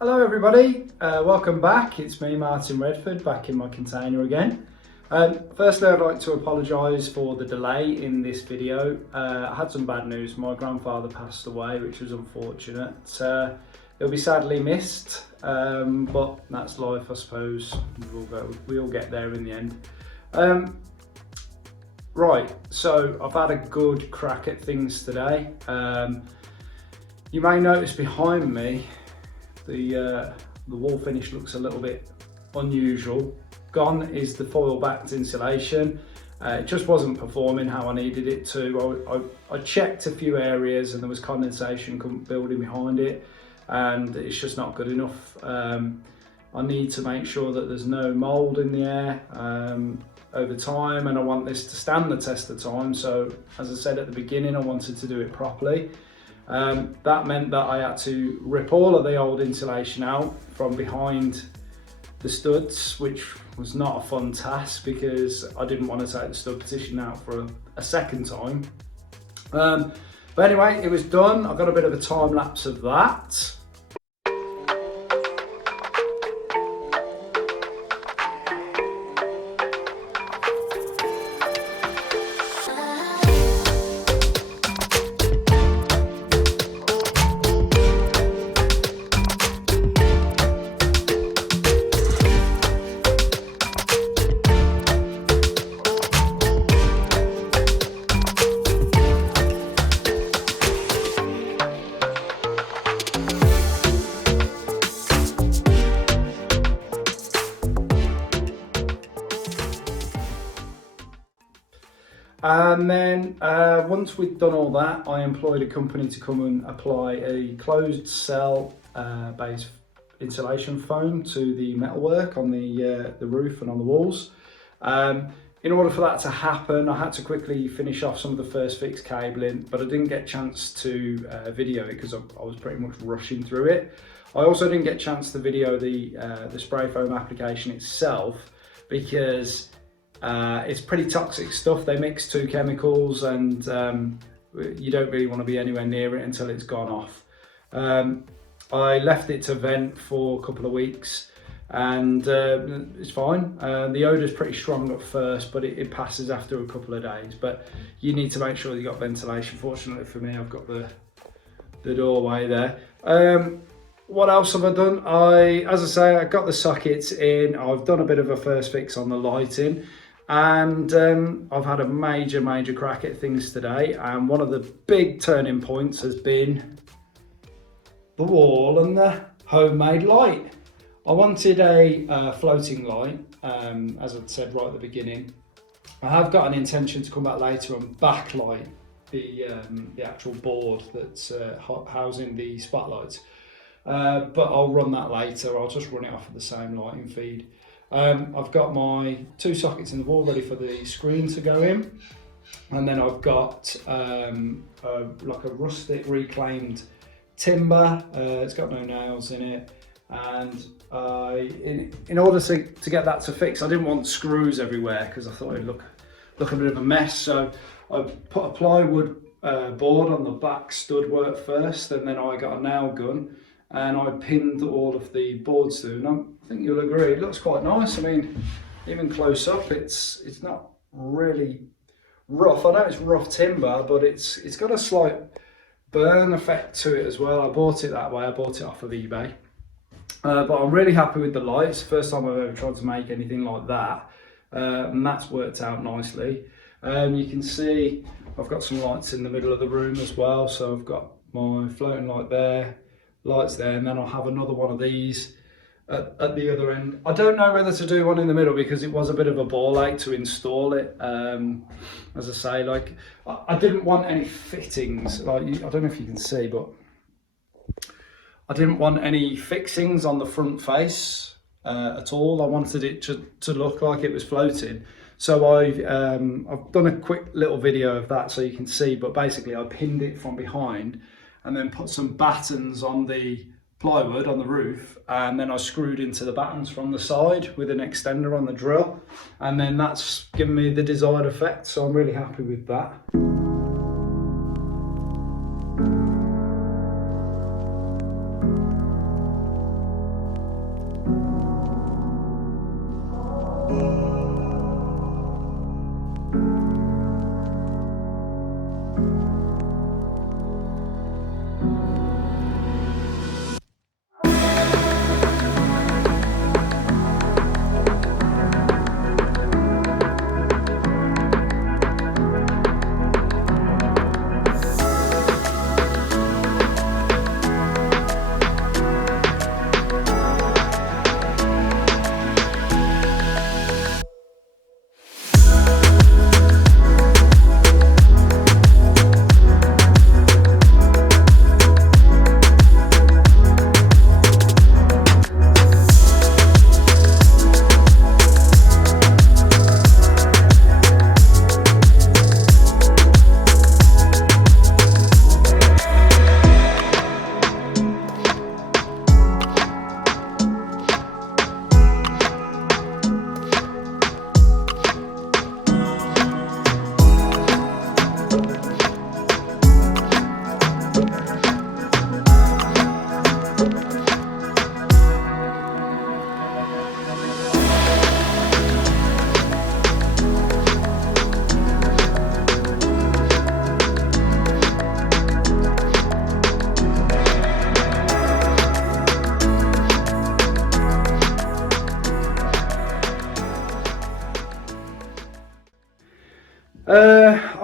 Hello everybody, welcome back. It's me, Martin Redford, back in my container again. Firstly, I'd like to apologise for the delay in this video. I had some bad news. My grandfather passed away, which was unfortunate. He'll be sadly missed, but that's life, I suppose. We'll get there in the end. Right, so I've had a good crack at things today. You may notice behind me the wall finish looks a little bit unusual. Gone is the foil backed insulation. It just wasn't performing how I needed it to. I checked a few areas and there was condensation building behind it, and it's just not good enough. I need to make sure that there's no mould in the air over time, and I want this to stand the test of time. So as I said at the beginning, I wanted to do it properly. That meant that I had to rip all of the old insulation out from behind the studs, which was not a fun task because I didn't want to take the stud position out for a second time. But anyway, it was done. I got a bit of a time lapse of that. And then once we'd done all that, I employed a company to come and apply a closed cell based insulation foam to the metalwork on the roof and on the walls. In order for that to happen, I had to quickly finish off some of the first fix cabling, but I didn't get a chance to video it because I was pretty much rushing through it. I also didn't get a chance to video the spray foam application itself because it's pretty toxic stuff. They mix two chemicals and you don't really want to be anywhere near it until it's gone off. I left it to vent for a couple of weeks and it's fine. The odour is pretty strong at first, but it passes after a couple of days. But you need to make sure you've got ventilation. Fortunately for me, I've got the doorway there. What else have I done? As I say, I got the sockets in. I've done a bit of a first fix on the lighting. And I've had a major crack at things today, and one of the big turning points has been the wall and the homemade light. I wanted a floating light, as I said right at the beginning. I have got an intention to come back later and backlight the actual board that's housing the spotlights, but I'll run that later. I'll just run it off of the same lighting feed. I've got my two sockets in the wall ready for the screen to go in, and then I've got like a rustic reclaimed timber. It's got no nails in it, and in order to get that to fix, I didn't want screws everywhere because I thought it'd look a bit of a mess. So I put a plywood board on the back stud work first, and then I got a nail gun and I pinned all of the boards through. And I think you'll agree, it looks quite nice. I mean, even close up, it's not really rough. I know it's rough timber, but it's got a slight burn effect to it as well. I bought it that way. I bought it off of eBay. But I'm really happy with the lights. First time I've ever tried to make anything like that, and that's worked out nicely. You can see I've got some lights in the middle of the room as well. So I've got my floating light there, lights there, and then I'll have another one of these at the other end. I don't know whether to do one in the middle because it was a bit of a ball ache to install it. As I say, like I didn't want any fittings. Like I don't know if you can see, but I didn't want any fixings on the front face at all. I wanted it to look like it was floating. So I've done a quick little video of that so you can see. But basically, I pinned it from behind and then put some battens on the plywood on the roof, and then I screwed into the battens from the side with an extender on the drill, and then that's given me the desired effect. So I'm really happy with that.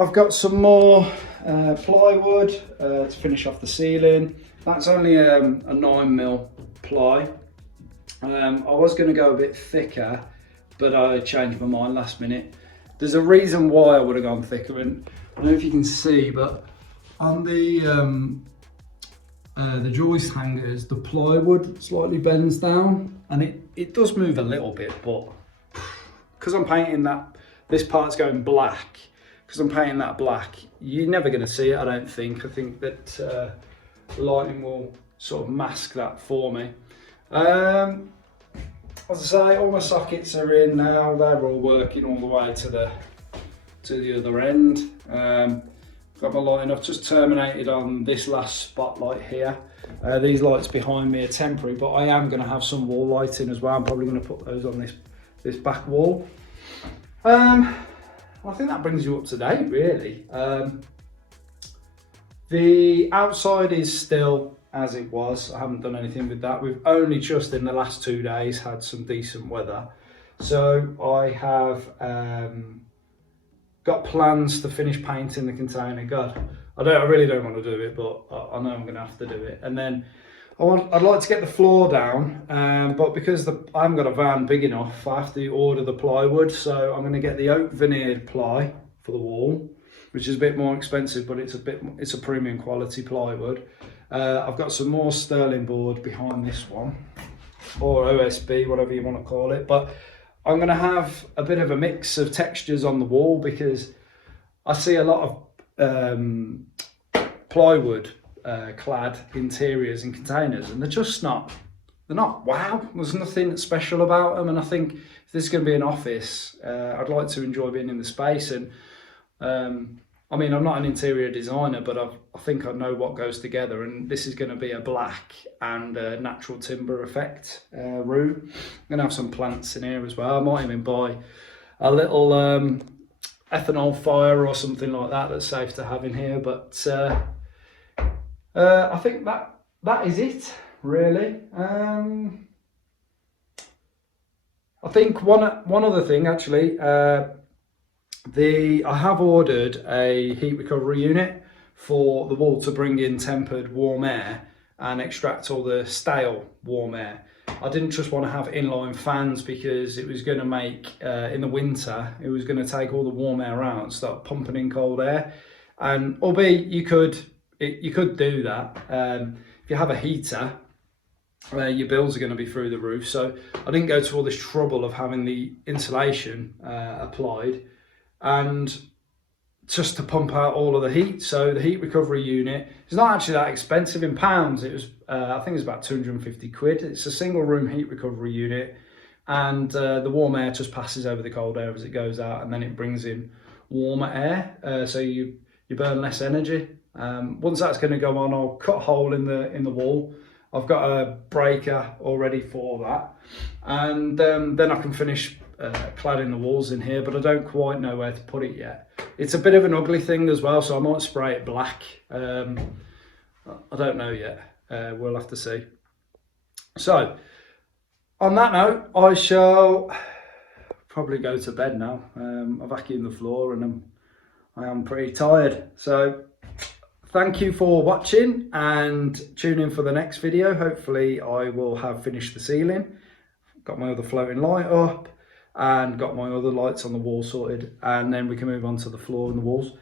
I've got some more plywood to finish off the ceiling. That's only a 9mm ply. I was going to go a bit thicker, but I changed my mind last minute. There's a reason why I would have gone thicker, and I don't know if you can see, but on the joist hangers, the plywood slightly bends down, and it does move a little bit, but because I'm painting that, this part's going black, because I'm painting that black, you're never going to see it, I don't think. I think that lighting will sort of mask that for me. As I say, all my sockets are in now. They're all working all the way to the other end. Got my lighting. I've just terminated on this last spotlight here. These lights behind me are temporary, but I am going to have some wall lighting as well. I'm probably going to put those on this back wall. I think that brings you up to date, really. The outside is still as it was. I haven't done anything with that. We've only just in the last 2 days had some decent weather. So I have got plans to finish painting the container. God, I really don't want to do it, but I know I'm going to have to do it. And then I'd like to get the floor down, but because I haven't got a van big enough, I have to order the plywood. So I'm going to get the oak veneered ply for the wall, which is a bit more expensive, but it's a premium quality plywood. I've got some more sterling board behind this one, or OSB, whatever you want to call it. But I'm going to have a bit of a mix of textures on the wall, because I see a lot of plywood clad interiors in containers, and they're not wow. There's nothing special about them, and I think if this is going to be an office, I'd like to enjoy being in the space. And I mean, I'm not an interior designer, but I think I know what goes together, and this is going to be a black and a natural timber effect room. I'm going to have some plants in here as well. I might even buy a little ethanol fire or something like that that's safe to have in here. But I think that is it, really. I think one other thing, actually. I have ordered a heat recovery unit for the wall to bring in tempered warm air and extract all the stale warm air. I didn't just want to have inline fans, because it was going to make, in the winter, it was going to take all the warm air out and start pumping in cold air. And albeit you could do that, if you have a heater, your bills are going to be through the roof. So I didn't go to all this trouble of having the insulation applied, and just to pump out all of the heat. So the heat recovery unit is not actually that expensive in pounds. It was, I think it's about 250 quid. It's a single room heat recovery unit, and the warm air just passes over the cold air as it goes out, and then it brings in warmer air. So you burn less energy. Once that's going to go on, I'll cut a hole in the wall. I've got a breaker already for that, and then I can finish cladding the walls in here, but I don't quite know where to put it yet. It's a bit of an ugly thing as well, so I might spray it black. I don't know yet. We'll have to see. So on that note, I shall probably go to bed now. I've vacuumed the floor, and I am pretty tired. So thank you for watching, and tune in for the next video. Hopefully I will have finished the ceiling, got my other floating light up, and got my other lights on the wall sorted, and then we can move on to the floor and the walls.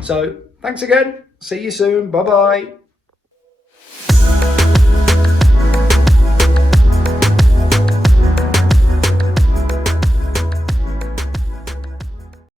So thanks again. See you soon. Bye bye.